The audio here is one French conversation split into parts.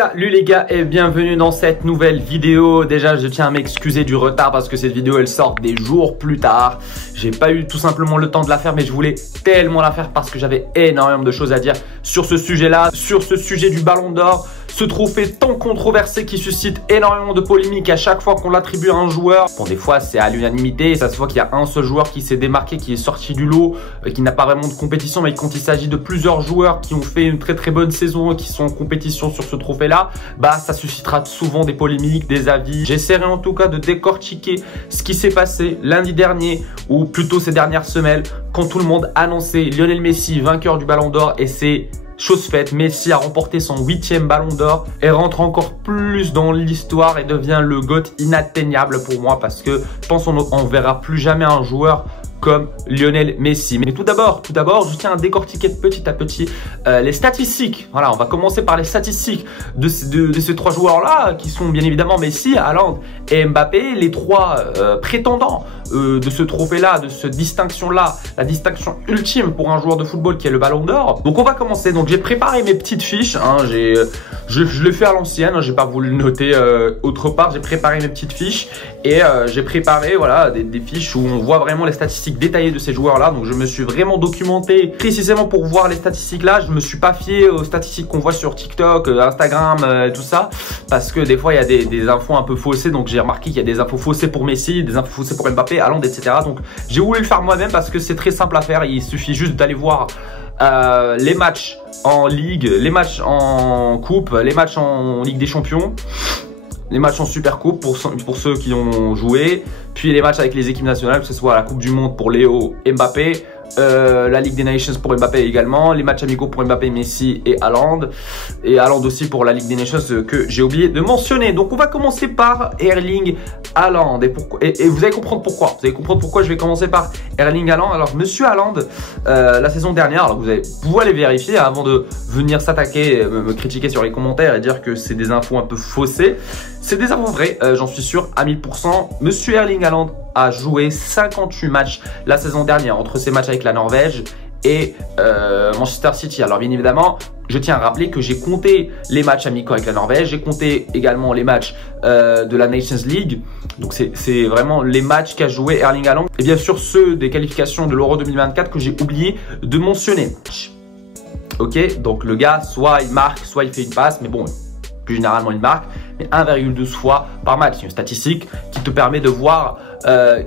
Salut les gars et bienvenue dans cette nouvelle vidéo. Déjà je tiens à m'excuser du retard parce que cette vidéo elle sort des jours plus tard. J'ai pas eu tout simplement le temps de la faire, mais je voulais tellement la faire parce que j'avais énormément de choses à dire sur ce sujet-là, sur ce sujet du Ballon d'Or. Ce trophée tant controversé qui suscite énormément de polémiques à chaque fois qu'on l'attribue à un joueur. Bon, des fois c'est à l'unanimité, ça se voit qu'il y a un seul joueur qui s'est démarqué, qui est sorti du lot, qui n'a pas vraiment de compétition, mais quand il s'agit de plusieurs joueurs qui ont fait une très bonne saison et qui sont en compétition sur ce trophée-là, bah ça suscitera souvent des polémiques, des avis. J'essaierai en tout cas de décortiquer ce qui s'est passé lundi dernier, ou plutôt ces dernières semaines, quand tout le monde annonçait Lionel Messi vainqueur du Ballon d'Or, et c'est chose faite. Messi a remporté son 8e Ballon d'Or et rentre encore plus dans l'histoire et devient le GOAT inatteignable pour moi, parce que je pense qu'on ne verra plus jamais un joueur comme Lionel Messi. Mais tout d'abord, je tiens à décortiquer petit à petit les statistiques. Voilà, on va commencer par les statistiques de ces trois joueurs-là, qui sont bien évidemment Messi, Haaland et Mbappé, les trois prétendants de ce trophée-là, de cette distinction-là, la distinction ultime pour un joueur de football qui est le Ballon d'Or. Donc on va commencer. Donc j'ai préparé mes petites fiches, hein, je l'ai fait à l'ancienne, hein, j'ai pas voulu le noter autre part. J'ai préparé mes petites fiches et j'ai préparé voilà des fiches où on voit vraiment les statistiques détaillées de ces joueurs-là. Donc je me suis vraiment documenté précisément pour voir les statistiques là. Je me suis pas fié aux statistiques qu'on voit sur TikTok, Instagram, tout ça, parce que des fois il y a des infos un peu faussées. Donc j'ai remarqué qu'il y a des infos faussées pour Messi, des infos faussées pour Mbappé, Haaland, etc. Donc j'ai voulu le faire moi-même parce que c'est très simple à faire. Il suffit juste d'aller voir les matchs en Ligue, les matchs en Coupe, les matchs en Ligue des Champions, les matchs en Super Coupe pour ceux qui ont joué, puis les matchs avec les équipes nationales, que ce soit la Coupe du Monde pour Léo et Mbappé, la Ligue des Nations pour Mbappé également, les matchs amicaux pour Mbappé, Messi et Haaland aussi pour la Ligue des Nations que j'ai oublié de mentionner. Donc on va commencer par Erling Haaland et vous allez comprendre pourquoi. Vous allez comprendre pourquoi je vais commencer par Erling Haaland. Alors monsieur Haaland, la saison dernière, alors vous pouvez aller vérifier avant de venir s'attaquer, me critiquer sur les commentaires et dire que c'est des infos un peu faussées. C'est des infos vraies, j'en suis sûr à 1000%. Monsieur Erling Haaland a joué 58 matchs la saison dernière, entre ses matchs avec la Norvège et Manchester City. Alors bien évidemment, je tiens à rappeler que j'ai compté les matchs amicaux avec la Norvège, j'ai compté également les matchs de la Nations League. Donc c'est vraiment les matchs qu'a joué Erling Haaland. Et bien sûr ceux des qualifications de l'Euro 2024 que j'ai oublié de mentionner. Ok, donc le gars, soit il marque, soit il fait une passe, mais bon, plus généralement il marque, mais 1,12 fois par match. C'est une statistique qui te permet de voir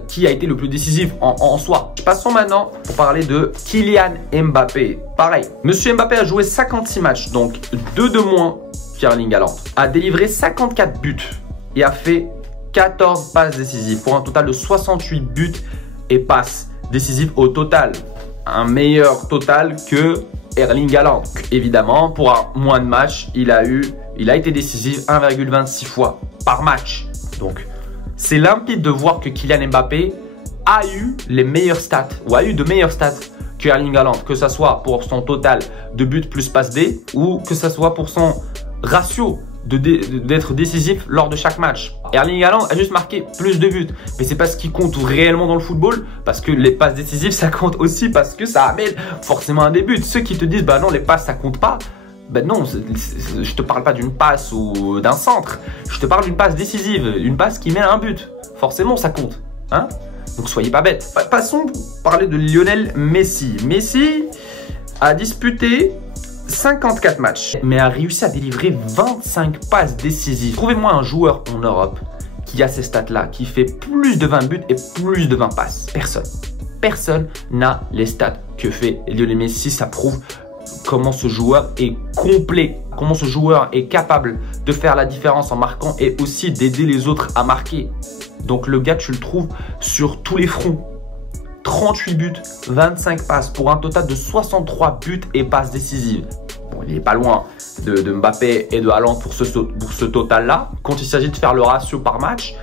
qui a été le plus décisif en soi. Passons maintenant pour parler de Kylian Mbappé. Pareil, monsieur Mbappé a joué 56 matchs, donc 2 de moins qu'Erling Haaland. A délivré 54 buts et a fait 14 passes décisives pour un total de 68 buts et passes décisives au total. Un meilleur total que Erling Haaland. Évidemment, pour un moins de matchs, il a été décisif 1,26 fois par match. Donc c'est limpide de voir que Kylian Mbappé a eu les meilleures stats, ou a eu de meilleures stats que Erling Haaland, que ce soit pour son total de buts plus passes D, ou que ce soit pour son ratio d'être décisif lors de chaque match. Erling Haaland a juste marqué plus de buts, mais c'est pas ce qui compte réellement dans le football, parce que les passes décisives ça compte aussi, parce que ça amène forcément un des buts. Ceux qui te disent bah non les passes ça compte pas, ben non, je te parle pas d'une passe ou d'un centre, je te parle d'une passe décisive, une passe qui mène à un but. Forcément ça compte, hein. Donc soyez pas bêtes. Passons pour parler de Lionel Messi. Messi a disputé 54 matchs, mais a réussi à délivrer 25 passes décisives. Trouvez-moi un joueur en Europe qui a ces stats-là, qui fait plus de 20 buts et plus de 20 passes. Personne. Personne n'a les stats que fait Lionel Messi. Ça prouve comment ce joueur est complet, comment ce joueur est capable de faire la différence en marquant et aussi d'aider les autres à marquer. Donc le gars, tu le trouves sur tous les fronts. 38 buts, 25 passes pour un total de 63 buts et passes décisives. Bon, il n'est pas loin de Mbappé et de Haaland pour ce total-là. Quand il s'agit de faire le ratio par match,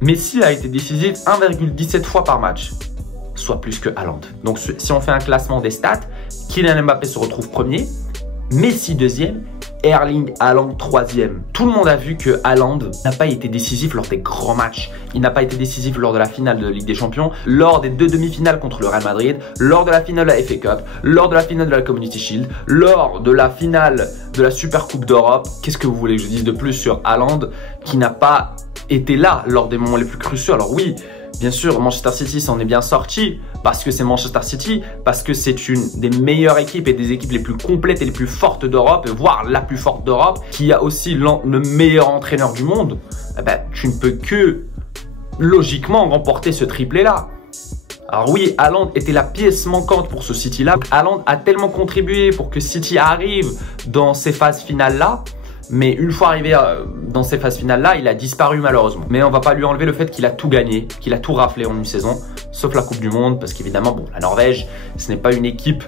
Messi a été décisif 1,17 fois par match, soit plus que Haaland. Donc si on fait un classement des stats, Kylian Mbappé se retrouve premier, Messi deuxième Erling Haaland 3e. Tout le monde a vu que Haaland n'a pas été décisif lors des grands matchs. Il n'a pas été décisif lors de la finale de Ligue des Champions, lors des 2 demi-finales contre le Real Madrid, lors de la finale de la FA Cup, lors de la finale de la Community Shield, lors de la finale de la Super Coupe d'Europe. Qu'est-ce que vous voulez que je dise de plus sur Haaland qui n'a pas été là lors des moments les plus cruciaux? Alors oui, bien sûr, Manchester City s'en est bien sorti parce que c'est Manchester City, parce que c'est une des meilleures équipes et des équipes les plus complètes et les plus fortes d'Europe, voire la plus forte d'Europe, qui a aussi le meilleur entraîneur du monde. Eh ben, tu ne peux que logiquement remporter ce triplé-là. Alors oui, Haaland était la pièce manquante pour ce City-là. Haaland a tellement contribué pour que City arrive dans ces phases finales-là. Mais une fois arrivé dans ces phases finales-là, il a disparu malheureusement. Mais on va pas lui enlever le fait qu'il a tout gagné, qu'il a tout raflé en une saison, sauf la Coupe du Monde, parce qu'évidemment, bon, la Norvège, ce n'est pas une équipe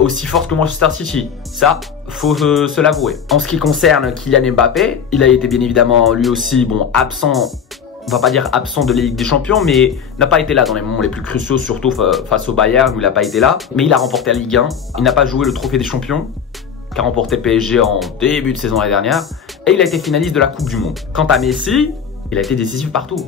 aussi forte que Manchester City. Ça, faut se l'avouer. En ce qui concerne Kylian Mbappé, il a été bien évidemment lui aussi, bon, absent. On va pas dire absent de la Ligue des Champions, mais n'a pas été là dans les moments les plus cruciaux, surtout face au Bayern où il n'a pas été là. Mais il a remporté la Ligue 1, il n'a pas joué le trophée des champions, qu'a remporté le PSG en début de saison l'année dernière, et il a été finaliste de la Coupe du Monde. Quant à Messi, il a été décisif partout.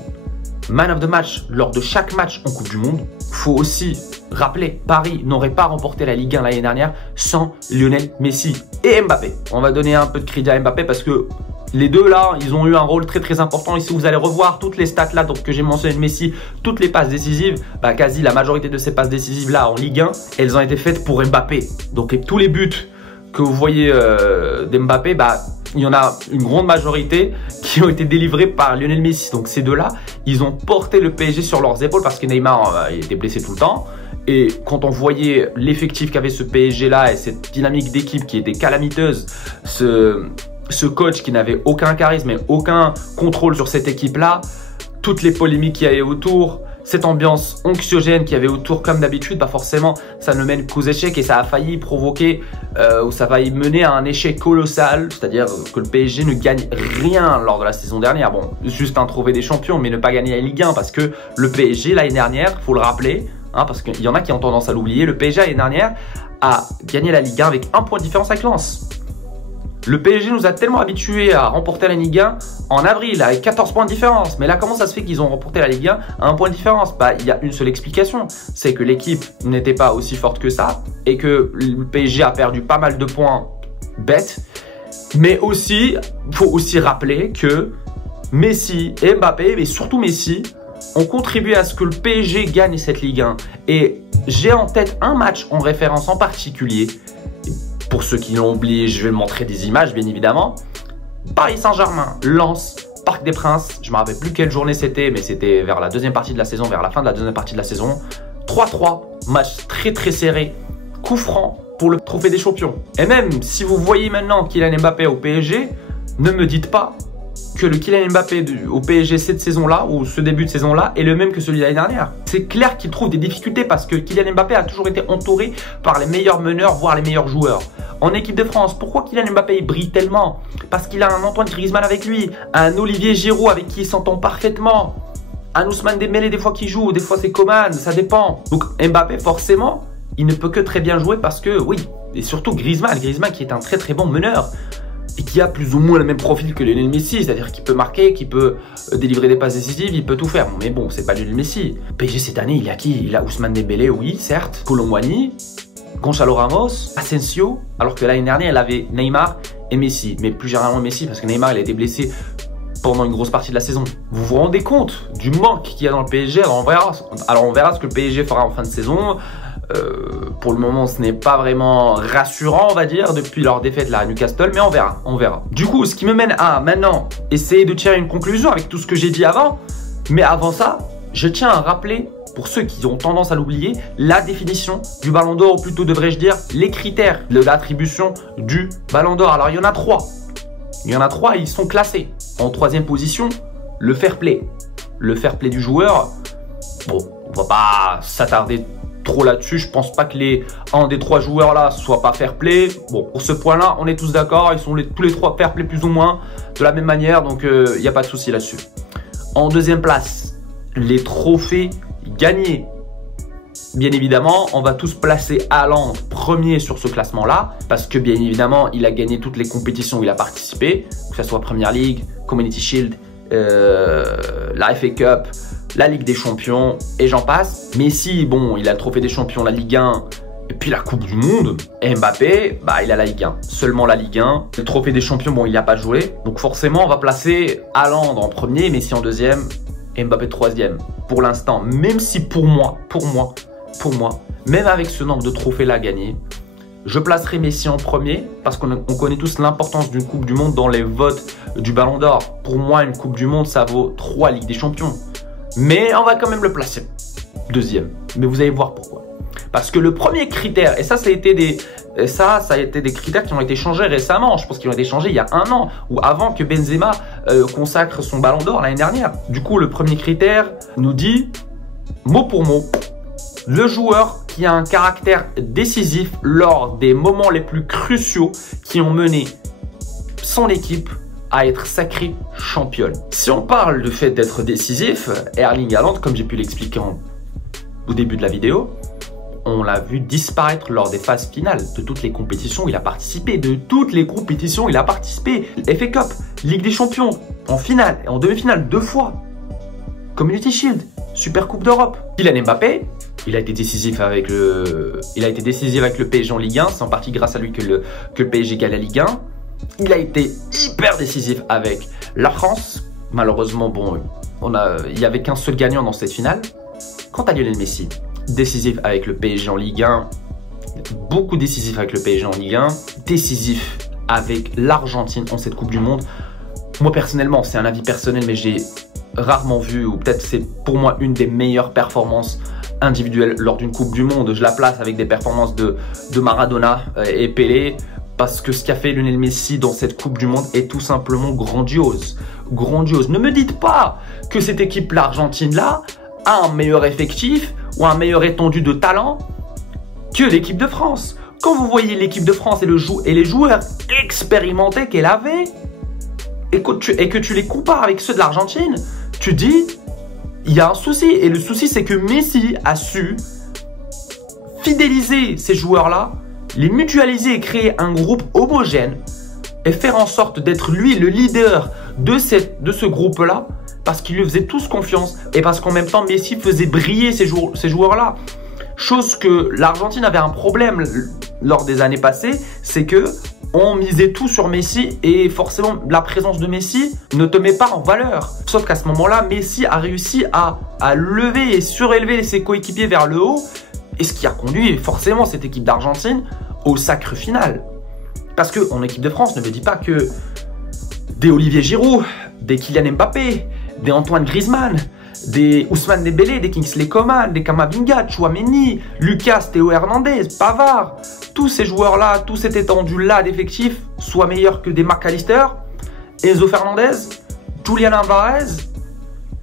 Man of the match lors de chaque match en Coupe du Monde. Faut aussi rappeler, Paris n'aurait pas remporté la Ligue 1 l'année dernière sans Lionel Messi et Mbappé. On va donner un peu de crédit à Mbappé parce que les deux là, ils ont eu un rôle très important. Et si vous allez revoir toutes les stats là donc, que j'ai mentionné de Messi, toutes les passes décisives, bah, quasi la majorité de ces passes décisives là en Ligue 1, elles ont été faites pour Mbappé. Donc tous les buts que vous voyez d'Mbappé, bah, il y en a une grande majorité qui ont été délivrés par Lionel Messi. Donc ces deux-là, ils ont porté le PSG sur leurs épaules parce que Neymar il était blessé tout le temps. Et quand on voyait l'effectif qu'avait ce PSG-là et cette dynamique d'équipe qui était calamiteuse, ce coach qui n'avait aucun charisme et aucun contrôle sur cette équipe-là, toutes les polémiques qu'il y avait autour, cette ambiance anxiogène qu'il y avait autour comme d'habitude, bah forcément ça ne mène qu'aux échecs et ça a failli provoquer ou ça va y mener à un échec colossal, c'est-à-dire que le PSG ne gagne rien lors de la saison dernière. Bon, juste un trophée des champions mais ne pas gagner la Ligue 1 parce que le PSG l'année dernière, faut le rappeler, hein, parce qu'il y en a qui ont tendance à l'oublier, le PSG l'année dernière a gagné la Ligue 1 avec 1 point de différence avec Lens. Le PSG nous a tellement habitués à remporter la Ligue 1 en avril avec 14 points de différence. Mais là, comment ça se fait qu'ils ont remporté la Ligue 1 à 1 point de différence? Bah, il y a une seule explication. C'est que l'équipe n'était pas aussi forte que ça et que le PSG a perdu pas mal de points bêtes. Mais aussi, il faut aussi rappeler que Messi et Mbappé, mais surtout Messi, ont contribué à ce que le PSG gagne cette Ligue 1. Et j'ai en tête un match en référence en particulier. Pour ceux qui l'ont oublié, je vais montrer des images, bien évidemment. Paris Saint-Germain, Lens, Parc des Princes. Je ne me rappelle plus quelle journée c'était, mais c'était vers la deuxième partie de la saison, vers la fin de la deuxième partie de la saison. 3-3, match très serré, coup franc pour le trophée des champions. Et même si vous voyez maintenant Kylian Mbappé au PSG, ne me dites pas que le Kylian Mbappé au PSG cette saison-là, ou ce début de saison-là, est le même que celui de l'année dernière. C'est clair qu'il trouve des difficultés parce que Kylian Mbappé a toujours été entouré par les meilleurs meneurs, voire les meilleurs joueurs. En équipe de France, pourquoi Kylian Mbappé brille tellement? Parce qu'il a un Antoine Griezmann avec lui, un Olivier Giroud avec qui il s'entend parfaitement, un Ousmane Dembélé des fois qui joue, des fois c'est Coman, ça dépend. Donc Mbappé, forcément, il ne peut que très bien jouer parce que, oui, et surtout Griezmann qui est un très bon meneur. Et qui a plus ou moins le même profil que Lionel Messi, c'est-à-dire qu'il peut marquer, qu'il peut délivrer des passes décisives, il peut tout faire. Mais bon, c'est pas Lionel Messi. PSG cette année, il a qui? Il a Ousmane Dembélé, oui, certes, Kolo Muani, Gonçalo Ramos, Asensio, alors que l'année dernière, il avait Neymar et Messi. Mais plus généralement Messi, parce que Neymar, il a été blessé pendant une grosse partie de la saison. Vous vous rendez compte du manque qu'il y a dans le PSG? Alors on verra ce que le PSG fera en fin de saison. Pour le moment, ce n'est pas vraiment rassurant, on va dire, depuis leur défaite là à Newcastle, mais on verra. Du coup, ce qui me mène à maintenant essayer de tirer une conclusion avec tout ce que j'ai dit avant. Mais avant ça, je tiens à rappeler, pour ceux qui ont tendance à l'oublier, la définition du Ballon d'Or, ou plutôt devrais-je dire les critères de l'attribution du Ballon d'Or. Alors il y en a 3. Ils sont classés. En 3e position, le fair play. Le fair play du joueur. Bon, on va pas s'attarder trop là-dessus, je pense pas que un des 3 joueurs là soit pas fair play. Bon, pour ce point là, on est tous d'accord, ils sont tous les 3 fair play plus ou moins de la même manière, donc il n'y a pas de souci là-dessus. En 2e place, les trophées gagnés. Bien évidemment, on va tous placer Haaland premier sur ce classement-là parce que bien évidemment, il a gagné toutes les compétitions où il a participé, que ce soit Premier League, Community Shield, la FA Cup, la Ligue des Champions et j'en passe. Messi, bon, il a le trophée des champions, la Ligue 1 et puis la Coupe du Monde. Et Mbappé, bah, il a la Ligue 1, seulement la Ligue 1. Le trophée des champions, bon, il n'a pas joué. Donc forcément, on va placer Haaland en premier, Messi en deuxième et Mbappé troisième. Pour l'instant, même si pour moi, même avec ce nombre de trophées-là gagnés, je placerai Messi en premier parce qu'on connaît tous l'importance d'une Coupe du Monde dans les votes du Ballon d'Or. Pour moi, une Coupe du Monde, ça vaut 3 Ligues des Champions. Mais on va quand même le placer deuxième. Mais vous allez voir pourquoi. Parce que le premier critère, et ça a été des critères qui ont été changés récemment. Je pense qu'ils ont été changés il y a 1 an ou avant que Benzema consacre son Ballon d'Or l'année dernière. Du coup, le premier critère nous dit, mot pour mot, le joueur qui a un caractère décisif lors des moments les plus cruciaux qui ont mené son équipe à être sacrée championne. Si on parle du fait d'être décisif, Erling Haaland, comme j'ai pu l'expliquer au début de la vidéo, on l'a vu disparaître lors des phases finales de toutes les compétitions où il a participé. FA Cup, Ligue des Champions, en finale et en demi-finale 2 fois. Community Shield, Super Coupe d'Europe. Kylian Mbappé, il a été décisif avec le PSG en Ligue 1. C'est en partie grâce à lui que le PSG gagne la Ligue 1. Il a été hyper décisif avec la France. Malheureusement, bon, il n'y avait qu'un seul gagnant dans cette finale. Quant à Lionel Messi, décisif avec le PSG en Ligue 1, beaucoup décisif avec le PSG en Ligue 1, décisif avec l'Argentine en cette Coupe du Monde. Moi personnellement, c'est un avis personnel, mais j'ai rarement vu, ou peut-être c'est pour moi une des meilleures performances individuelles lors d'une Coupe du Monde. Je la place avec des performances de Maradona et Pelé, parce que ce qu'a fait Lionel Messi dans cette Coupe du Monde est tout simplement grandiose. Grandiose. Ne me dites pas que cette équipe, l'Argentine-là, a un meilleur effectif ou un meilleur étendue de talent que l'équipe de France. Quand vous voyez l'équipe de France et les joueurs expérimentés qu'elle avait, et que tu les compares avec ceux de l'Argentine, tu dis, il y a un souci. Et le souci, c'est que Messi a su fidéliser ces joueurs-là, les mutualiser et créer un groupe homogène et faire en sorte d'être lui le leader de ce groupe-là, parce qu'ils lui faisaient tous confiance et parce qu'en même temps, Messi faisait briller ces joueurs-là. Chose que l'Argentine avait un problème lors des années passées, c'est que on misait tout sur Messi et forcément la présence de Messi ne te met pas en valeur. Sauf qu'à ce moment-là, Messi a réussi à lever et surélever ses coéquipiers vers le haut, et ce qui a conduit forcément cette équipe d'Argentine au sacre final. Parce qu'en équipe de France, ne me dis pas que des Olivier Giroud, des Kylian Mbappé, des Antoine Griezmann, des Ousmane Dembélé, des Kingsley Coman, des Kamavinga, Tchouaméni, Lucas, Théo Hernandez, Pavard, tous ces joueurs-là, tout cet étendu-là d'effectifs soient meilleurs que des McAllister, Enzo Fernandez, Julian Alvarez.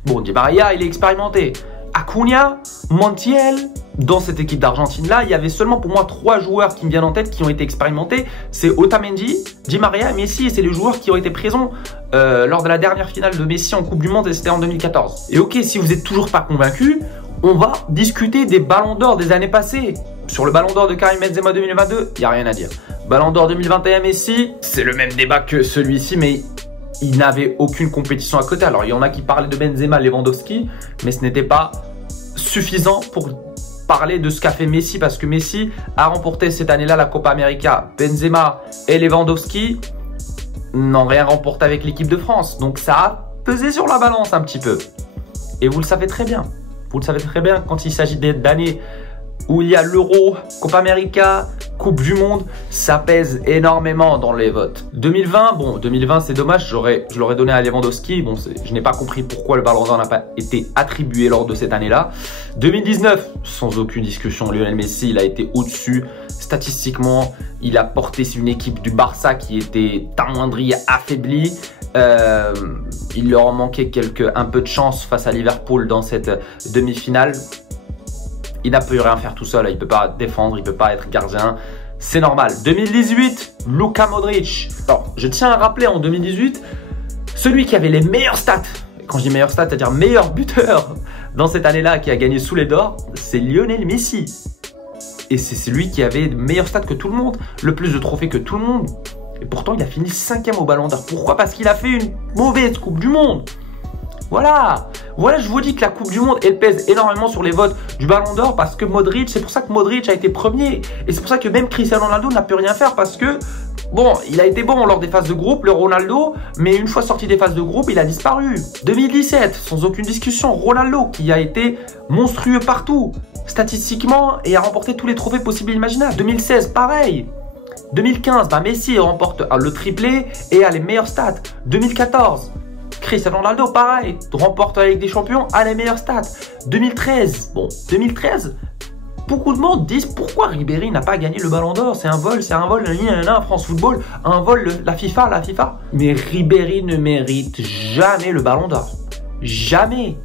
Bon, Di Maria, il est expérimenté. Acuna, Montiel. Dans cette équipe d'Argentine-là, il y avait seulement pour moi 3 joueurs qui me viennent en tête qui ont été expérimentés. C'est Otamendi, Di Maria, Messi, et c'est les joueurs qui ont été présents lors de la dernière finale de Messi en Coupe du Monde, et c'était en 2014. Et ok, si vous n'êtes toujours pas convaincu, on va discuter des ballons d'or des années passées. Sur le ballon d'or de Karim Benzema 2022, il n'y a rien à dire. Ballon d'or 2021 Messi, c'est le même débat que celui-ci, mais il n'avait aucune compétition à côté. Alors il y en a qui parlaient de Benzema, Lewandowski, mais ce n'était pas suffisant pour parler de ce qu'a fait Messi, parce que Messi a remporté cette année-là la Copa América. Benzema et Lewandowski n'ont rien remporté avec l'équipe de France. Donc ça a pesé sur la balance un petit peu. Et vous le savez très bien. Vous le savez très bien quand il s'agit d'années où il y a l'Euro, Copa América, Coupe du Monde, ça pèse énormément dans les votes. 2020, bon, 2020 c'est dommage, je l'aurais donné à Lewandowski. Bon, je n'ai pas compris pourquoi le Ballon d'Or n'a pas été attribué lors de cette année-là. 2019, sans aucune discussion, Lionel Messi, il a été au-dessus. Statistiquement, il a porté une équipe du Barça qui était amoindrie, affaiblie. Il leur en manquait un peu de chance face à Liverpool dans cette demi-finale. Il n'a pu rien faire tout seul, il ne peut pas défendre, il ne peut pas être gardien. C'est normal. 2018, Luka Modric. Alors, je tiens à rappeler en 2018, celui qui avait les meilleures stats, quand je dis meilleures stats, c'est-à-dire meilleur buteur dans cette année-là qui a gagné sous les d'or, c'est Lionel Messi. Et c'est lui qui avait le meilleur stats que tout le monde, le plus de trophées que tout le monde. Et pourtant, il a fini 5e au Ballon d'Or. Pourquoi? Parce qu'il a fait une mauvaise Coupe du Monde. Voilà, je vous dis que la Coupe du Monde, elle pèse énormément sur les votes du Ballon d'Or parce que Modric, c'est pour ça que Modric a été premier. Et c'est pour ça que même Cristiano Ronaldo n'a pu rien faire parce que, bon, il a été bon lors des phases de groupe, le Ronaldo, mais une fois sorti des phases de groupe, il a disparu. 2017, sans aucune discussion, Ronaldo qui a été monstrueux partout, statistiquement, et a remporté tous les trophées possibles et imaginables. 2016, pareil. 2015, Messi remporte le triplé et a les meilleurs stats. 2014, Cristiano Ronaldo, pareil, remporte avec des champions, a les meilleurs stats. 2013, beaucoup de monde disent pourquoi Ribéry n'a pas gagné le Ballon d'Or. C'est un vol, France Football, un vol, la FIFA. Mais Ribéry ne mérite jamais le Ballon d'Or. Jamais.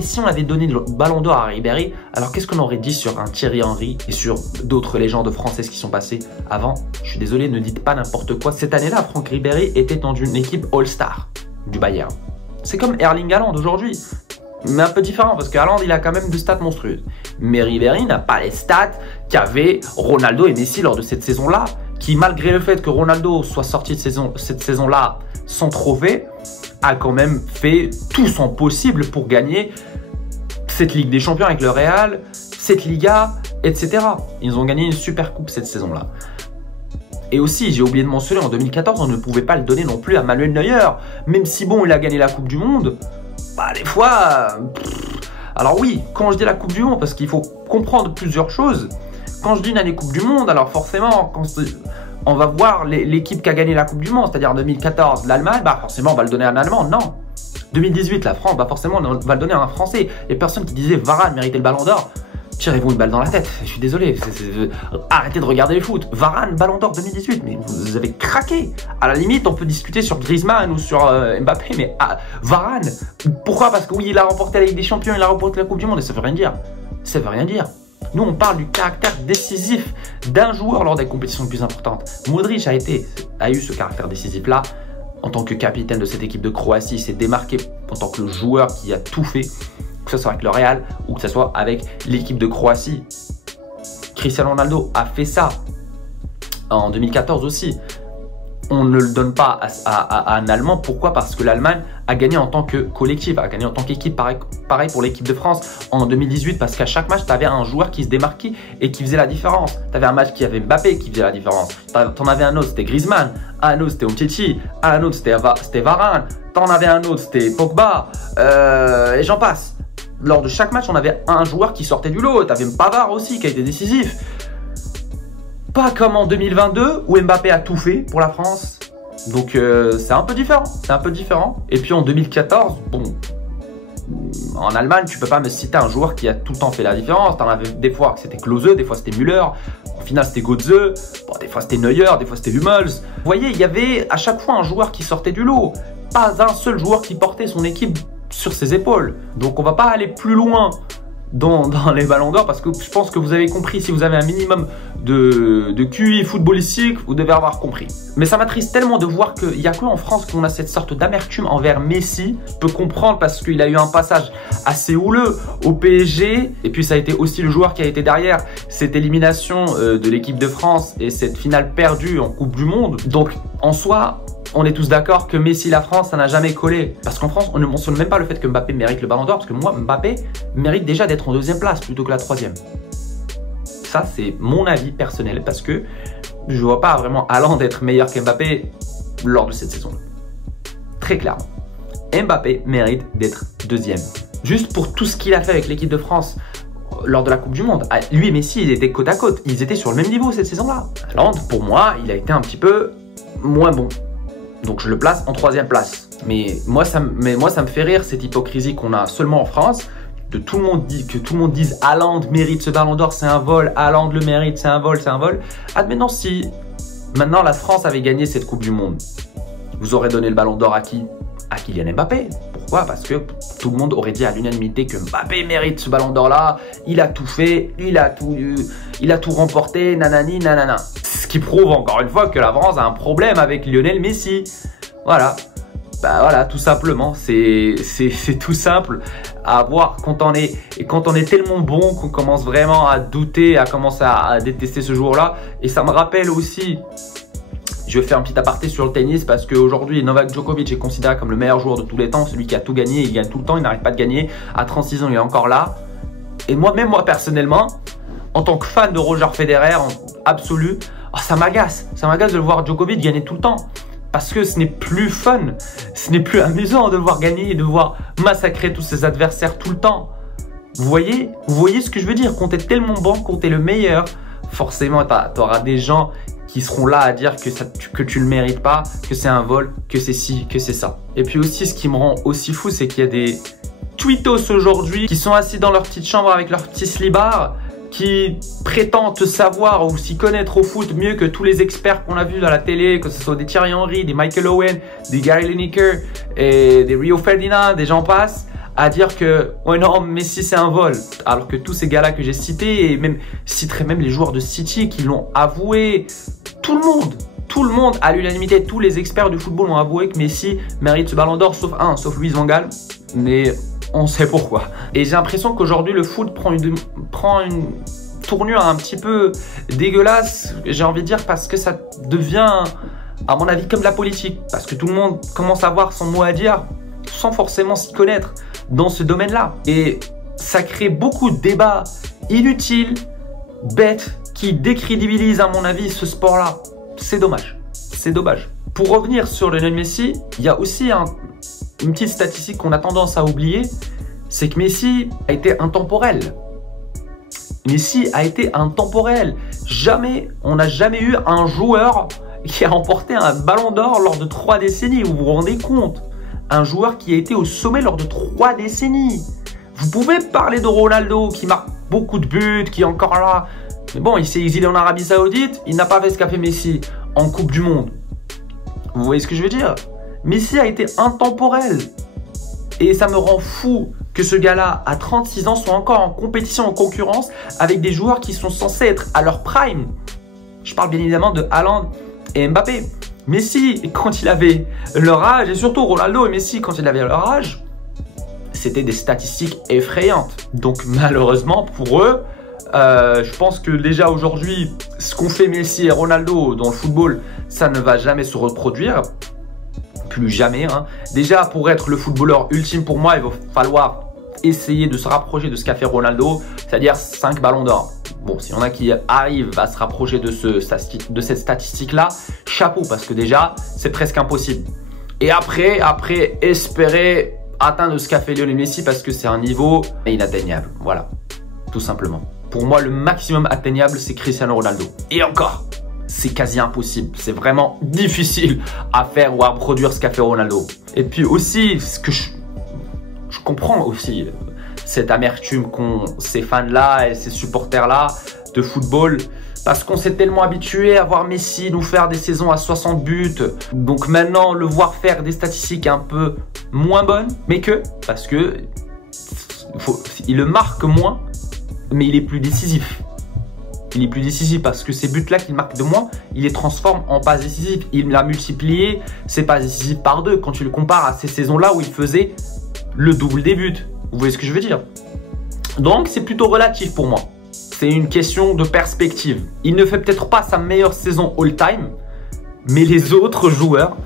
Si on avait donné le Ballon d'Or à Ribéry, alors qu'est-ce qu'on aurait dit sur un Thierry Henry et sur d'autres légendes françaises qui sont passées avant? Je suis désolé, ne dites pas n'importe quoi. Cette année-là, Franck Ribéry était dans une équipe All-Star du Bayern. C'est comme Erling Haaland aujourd'hui, mais un peu différent parce que Haaland, il a quand même des stats monstrueuses. Mais Ribéry n'a pas les stats qu'avaient Ronaldo et Messi lors de cette saison-là, qui malgré le fait que Ronaldo soit sorti de cette saison-là sans trophée, a quand même fait tout son possible pour gagner cette Ligue des Champions avec le Real, cette Liga, etc. Ils ont gagné une super coupe cette saison-là. Et aussi, j'ai oublié de mentionner, en 2014, on ne pouvait pas le donner non plus à Manuel Neuer. Même si bon, il a gagné la Coupe du Monde, des fois... Alors oui, quand je dis la Coupe du Monde, parce qu'il faut comprendre plusieurs choses. Quand je dis une année Coupe du Monde, alors forcément, on va voir l'équipe qui a gagné la Coupe du Monde, c'est-à-dire en 2014, l'Allemagne, forcément, on va le donner à un Allemand, non. 2018, la France, forcément, on va le donner à un Français. Les personnes qui disaient Varane méritait le Ballon d'Or, tirez-vous une balle dans la tête, je suis désolé, arrêtez de regarder les foot. Varane, Ballon d'Or 2018, mais vous avez craqué. À la limite, on peut discuter sur Griezmann ou sur Mbappé, mais Varane, pourquoi? Parce que oui, il a remporté la Ligue des Champions, il a remporté la Coupe du Monde, et ça veut rien dire. Ça veut rien dire. Nous, on parle du caractère décisif d'un joueur lors des compétitions les plus importantes. Modric a eu ce caractère décisif-là. En tant que capitaine de cette équipe de Croatie, il s'est démarqué en tant que le joueur qui a tout fait, que ce soit avec le Real ou que ce soit avec l'équipe de Croatie. Cristiano Ronaldo a fait ça en 2014 aussi. On ne le donne pas à un Allemand. Pourquoi? Parce que l'Allemagne a gagné en tant que collectif, a gagné en tant qu'équipe. Pareil pour l'équipe de France en 2018, parce qu'à chaque match, tu avais un joueur qui se démarquait et qui faisait la différence. Tu avais un match qui avait Mbappé qui faisait la différence. Tu en avais un autre, c'était Griezmann. Un autre, c'était Umtiti. Un autre, c'était Varane. Tu en avais un autre, c'était Pogba. Et j'en passe. Lors de chaque match, on avait un joueur qui sortait du lot. Tu avais Pavard aussi qui a été décisif. Pas comme en 2022 où Mbappé a tout fait pour la France. Donc c'est un peu différent. Et puis en 2014, bon, en Allemagne, tu peux pas me citer un joueur qui a tout le temps fait la différence. T'en avais des fois que c'était Klose, des fois c'était Müller, au final c'était Götze, des fois c'était Neuer, des fois c'était Hummels. Vous voyez, il y avait à chaque fois un joueur qui sortait du lot. Pas un seul joueur qui portait son équipe sur ses épaules. Donc on va pas aller plus loin dans les ballons d'or parce que je pense que vous avez compris. Si vous avez un minimum de QI footballistique, vous devez avoir compris. Mais ça m'attriste tellement de voir qu'il n'y a que en France qu'on a cette sorte d'amertume envers Messi. Je peux comprendre parce qu'il a eu un passage assez houleux au PSG et puis ça a été aussi le joueur qui a été derrière cette élimination de l'équipe de France et cette finale perdue en Coupe du Monde. Donc en soi, on est tous d'accord que Messi, la France, ça n'a jamais collé. Parce qu'en France, on ne mentionne même pas le fait que Mbappé mérite le Ballon d'Or. Parce que moi, Mbappé mérite déjà d'être en 2e place plutôt que la 3e. Ça, c'est mon avis personnel. Parce que je ne vois pas vraiment Haaland être meilleur qu'Mbappé lors de cette saison. Très clairement. Mbappé mérite d'être 2e. Juste pour tout ce qu'il a fait avec l'équipe de France lors de la Coupe du Monde. Lui et Messi, ils étaient côte à côte. Ils étaient sur le même niveau cette saison-là. Haaland, pour moi, il a été un petit peu moins bon. Donc je le place en 3e place. Mais moi ça me fait rire cette hypocrisie qu'on a seulement en France, que tout le monde dise Haaland mérite ce Ballon d'Or, c'est un vol, Haaland le mérite, c'est un vol, c'est un vol. Admettons si maintenant la France avait gagné cette Coupe du Monde, vous aurez donné le Ballon d'Or à qui? À Kylian Mbappé. Pourquoi? Parce que tout le monde aurait dit à l'unanimité que Mbappé mérite ce Ballon d'Or là, il a tout fait, il a tout remporté, nanani, nanana. Ce qui prouve encore une fois que la France a un problème avec Lionel Messi. Voilà. Bah voilà, tout simplement, c'est tout simple à voir quand on est tellement bon qu'on commence vraiment à douter, à commencer à détester ce joueur-là. Et ça me rappelle aussi, je vais faire un petit aparté sur le tennis parce qu'aujourd'hui Novak Djokovic est considéré comme le meilleur joueur de tous les temps, celui qui a tout gagné, il gagne tout le temps, il n'arrête pas de gagner. À 36 ans, il est encore là. Et moi personnellement, en tant que fan de Roger Federer en absolu, oh, ça m'agace de voir Djokovic gagner tout le temps. Parce que ce n'est plus fun, ce n'est plus amusant de voir gagner et de voir massacrer tous ses adversaires tout le temps. Vous voyez ce que je veux dire? Quand tu es tellement bon, quand tu es le meilleur, forcément tu auras des gens qui seront là à dire que tu le mérites pas, que c'est un vol, que c'est ci, que c'est ça. Et puis aussi, ce qui me rend aussi fou, c'est qu'il y a des tweetos aujourd'hui qui sont assis dans leur petite chambre avec leur petit slibard, qui prétendent savoir ou s'y connaître au foot mieux que tous les experts qu'on a vus à la télé, que ce soit des Thierry Henry, des Michael Owen, des Gary Lineker et des Rio Ferdinand, des gens passent, à dire que ouais non, Messi c'est un vol. Alors que tous ces gars-là que j'ai cités, et même citerai même les joueurs de City qui l'ont avoué, tout le monde à l'unanimité, tous les experts du football ont avoué que Messi mérite ce ballon d'or, sauf Luis Van Gaal. Mais on sait pourquoi. Et j'ai l'impression qu'aujourd'hui le foot prend une tournure un petit peu dégueulasse, j'ai envie de dire, parce que ça devient, à mon avis, comme la politique. Parce que tout le monde commence à avoir son mot à dire sans forcément s'y connaître dans ce domaine-là. Et ça crée beaucoup de débats inutiles, bêtes, qui décrédibilisent, à mon avis, ce sport-là. C'est dommage. C'est dommage. Pour revenir sur Lionel Messi, il y a aussi une petite statistique qu'on a tendance à oublier, c'est que Messi a été intemporel. Messi a été intemporel. On n'a jamais eu un joueur qui a remporté un ballon d'or lors de 3 décennies. Vous vous rendez compte? Un joueur qui a été au sommet lors de 3 décennies. Vous pouvez parler de Ronaldo qui marque beaucoup de buts, qui est encore là. Mais bon, il s'est exilé en Arabie Saoudite. Il n'a pas fait ce qu'a fait Messi en Coupe du Monde. Vous voyez ce que je veux dire? Messi a été intemporel. Et ça me rend fou que ce gars-là, à 36 ans, soit encore en compétition, en concurrence avec des joueurs qui sont censés être à leur prime. Je parle bien évidemment de Haaland et Mbappé. Messi, quand il avait leur âge, et surtout Ronaldo et Messi, quand il avait leur âge, c'était des statistiques effrayantes. Donc malheureusement pour eux, je pense que déjà aujourd'hui, ce qu'ont fait Messi et Ronaldo dans le football, ça ne va jamais se reproduire. Plus jamais. Hein. Déjà, pour être le footballeur ultime pour moi, il va falloir essayer de se rapprocher de ce qu'a fait Ronaldo, c'est-à-dire 5 ballons d'or. Bon, s'il y en a qui arrivent à se rapprocher de cette statistique-là, chapeau, parce que déjà, c'est presque impossible. Et après, espérer atteindre ce qu'a fait Lionel Messi, parce que c'est un niveau inatteignable. Voilà, tout simplement. Pour moi, le maximum atteignable, c'est Cristiano Ronaldo. Et encore, c'est quasi impossible. C'est vraiment difficile à faire ou à produire ce qu'a fait Ronaldo. Et puis aussi, ce que je comprends aussi, cette amertume qu'ont ces fans-là et ces supporters-là de football, parce qu'on s'est tellement habitué à voir Messi nous faire des saisons à 60 buts. Donc maintenant, le voir faire des statistiques un peu moins bonnes, mais parce que il le marque moins, mais il est plus décisif. Il est plus décisif parce que ces buts-là qu'il marque de moins, il les transforme en passes décisives. Il a multiplié ses passes décisives par 2 quand tu le compares à ces saisons-là où il faisait le double des buts. Vous voyez ce que je veux dire? Donc, c'est plutôt relatif pour moi. C'est une question de perspective. Il ne fait peut-être pas sa meilleure saison all-time, mais les autres joueurs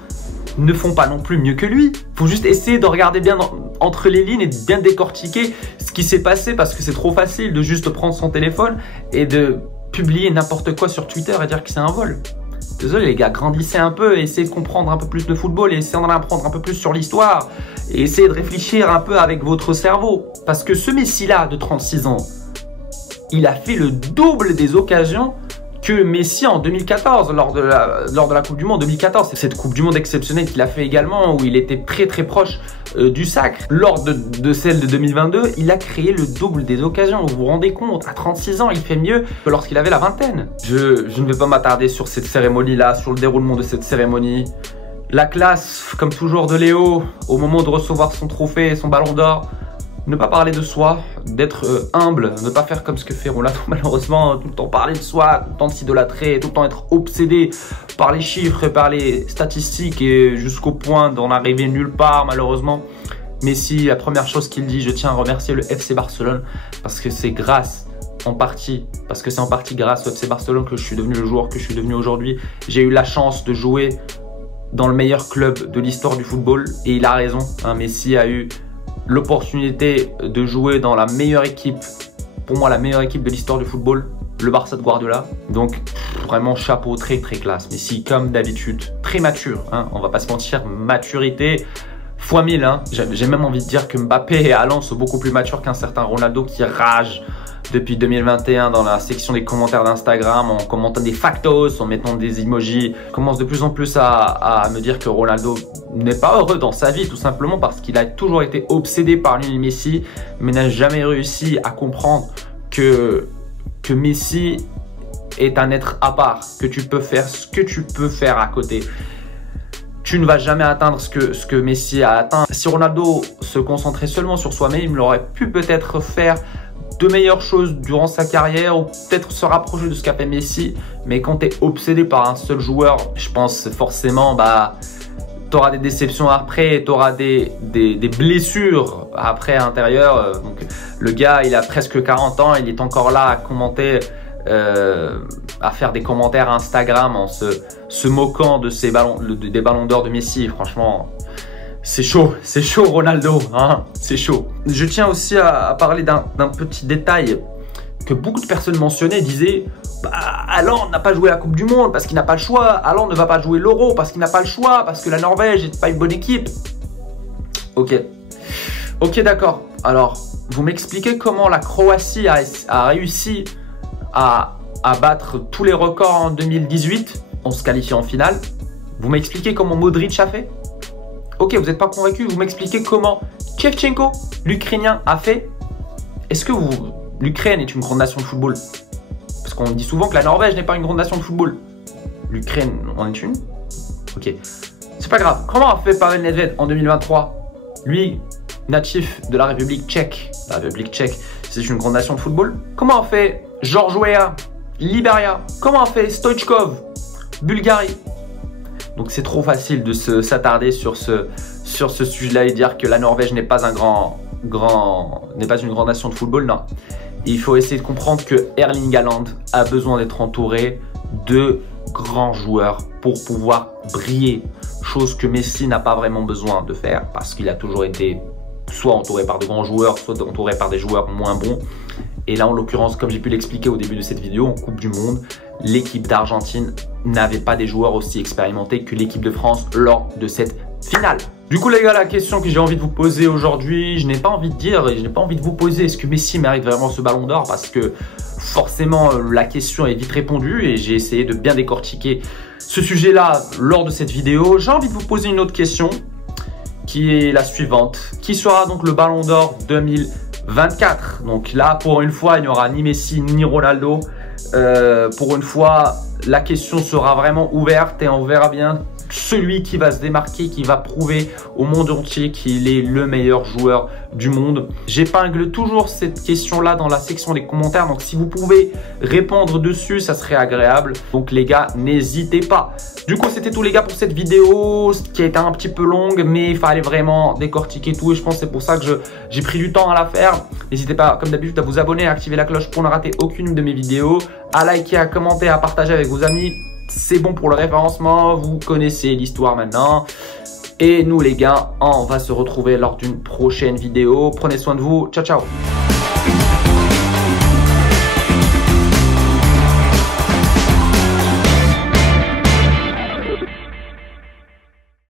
ne font pas non plus mieux que lui. Il faut juste essayer de regarder bien entre les lignes et de bien décortiquer ce qui s'est passé, parce que c'est trop facile de juste prendre son téléphone et de publier n'importe quoi sur Twitter et dire que c'est un vol. Désolé les gars, grandissez un peu et essayez de comprendre un peu plus de football et essayez d'en apprendre un peu plus sur l'histoire et essayez de réfléchir un peu avec votre cerveau. Parce que ce Messi-là de 36 ans, il a fait le double des occasions que Messi en 2014, lors de la Coupe du Monde 2014. C'est cette Coupe du Monde exceptionnelle qu'il a fait également, où il était très très proche du sacre. Lors de celle de 2022, il a créé le double des occasions. Vous vous rendez compte? À 36 ans, il fait mieux que lorsqu'il avait la vingtaine. Je ne vais pas m'attarder sur cette cérémonie-là, sur le déroulement de cette cérémonie. La classe, comme toujours, de Léo, au moment de recevoir son trophée et son ballon d'or. ne pas parler de soi, d'être humble, ne pas faire comme ce que fait Ronaldo malheureusement, tout le temps parler de soi, tout le temps s'idolâtrer, tout le temps être obsédé par les chiffres, par les statistiques et jusqu'au point d'en arriver nulle part malheureusement. Messi, la première chose qu'il dit, je tiens à remercier le FC Barcelone parce que c'est en partie grâce au FC Barcelone que je suis devenu le joueur que je suis devenu aujourd'hui. J'ai eu la chance de jouer dans le meilleur club de l'histoire du football et il a raison, hein, Messi a eu l'opportunité de jouer dans la meilleure équipe, pour moi la meilleure équipe de l'histoire du football, le Barça de Guardiola. Donc vraiment chapeau, très classe. Messi comme d'habitude, très mature, hein, on va pas se mentir, maturité fois 1000. Hein. J'ai même envie de dire que Mbappé et Haaland sont beaucoup plus matures qu'un certain Ronaldo qui rage depuis 2021 dans la section des commentaires d'Instagram en commentant des factos, en mettant des emojis. Je commence de plus en plus à me dire que Ronaldo n'est pas heureux dans sa vie tout simplement parce qu'il a toujours été obsédé par Lionel Messi mais n'a jamais réussi à comprendre que Messi est un être à part, que tu peux faire ce que tu peux faire à côté. Tu ne vas jamais atteindre ce que Messi a atteint. Si Ronaldo se concentrait seulement sur soi-même, il aurait pu peut-être faire de meilleures choses durant sa carrière ou peut-être se rapprocher de ce qu'a fait Messi. Mais quand tu es obsédé par un seul joueur, je pense forcément tu auras des déceptions après, tu auras des blessures après à l'intérieur. Donc le gars, il a presque 40 ans, il est encore là à commenter, à faire des commentaires Instagram en se moquant de des ballons d'or de Messi. Franchement, c'est chaud Ronaldo, hein, c'est chaud. Je tiens aussi à parler d'un petit détail que beaucoup de personnes mentionnaient, disaient Haaland n'a pas joué la Coupe du Monde parce qu'il n'a pas le choix, Haaland ne va pas jouer l'Euro parce qu'il n'a pas le choix, parce que la Norvège n'est pas une bonne équipe. Ok d'accord, alors vous m'expliquez comment la Croatie a réussi à battre tous les records en 2018, on se qualifie en finale. Vous m'expliquez comment Modric a fait? Ok, vous n'êtes pas convaincu, vous m'expliquez comment Shevchenko, l'Ukrainien, a fait? Est-ce que l'Ukraine est une grande nation de football? Parce qu'on dit souvent que la Norvège n'est pas une grande nation de football. L'Ukraine en est une? Ok, c'est pas grave. Comment a fait Pavel Nedved en 2023? Lui, natif de la République tchèque. La République tchèque, c'est une grande nation de football. Comment a fait George Weah, Libéria? Comment a fait Stoichkov, Bulgarie? Donc c'est trop facile de s'attarder sur ce sujet-là et dire que la Norvège n'est pas une grande nation de football. Non, il faut essayer de comprendre que Erling Haaland a besoin d'être entouré de grands joueurs pour pouvoir briller, chose que Messi n'a pas vraiment besoin de faire parce qu'il a toujours été soit entouré par de grands joueurs, soit entouré par des joueurs moins bons. Et là, en l'occurrence, comme j'ai pu l'expliquer au début de cette vidéo, en Coupe du Monde, l'équipe d'Argentine n'avait pas des joueurs aussi expérimentés que l'équipe de France lors de cette finale. Du coup les gars, la question que j'ai envie de vous poser aujourd'hui, je n'ai pas envie de dire et je n'ai pas envie de vous poser est-ce que Messi mérite vraiment ce ballon d'or, parce que forcément la question est vite répondue et j'ai essayé de bien décortiquer ce sujet-là lors de cette vidéo. J'ai envie de vous poser une autre question qui est la suivante. Qui sera donc le ballon d'or 2024? Donc là, pour une fois, il n'y aura ni Messi ni Ronaldo. Pour une fois, la question sera vraiment ouverte et on verra bien celui qui va se démarquer, qui va prouver au monde entier qu'il est le meilleur joueur du monde. J'épingle toujours cette question-là dans la section des commentaires, donc si vous pouvez répondre dessus, ça serait agréable. Donc les gars, n'hésitez pas. Du coup, c'était tout les gars pour cette vidéo qui a été un petit peu longue, mais il fallait vraiment décortiquer tout et je pense que c'est pour ça que j'ai pris du temps à la faire. N'hésitez pas, comme d'habitude, à vous abonner, à activer la cloche pour ne rater aucune de mes vidéos, à liker, à commenter, à partager avec vos amis. C'est bon pour le référencement, vous connaissez l'histoire maintenant. Et nous les gars, on va se retrouver lors d'une prochaine vidéo. Prenez soin de vous, ciao ciao.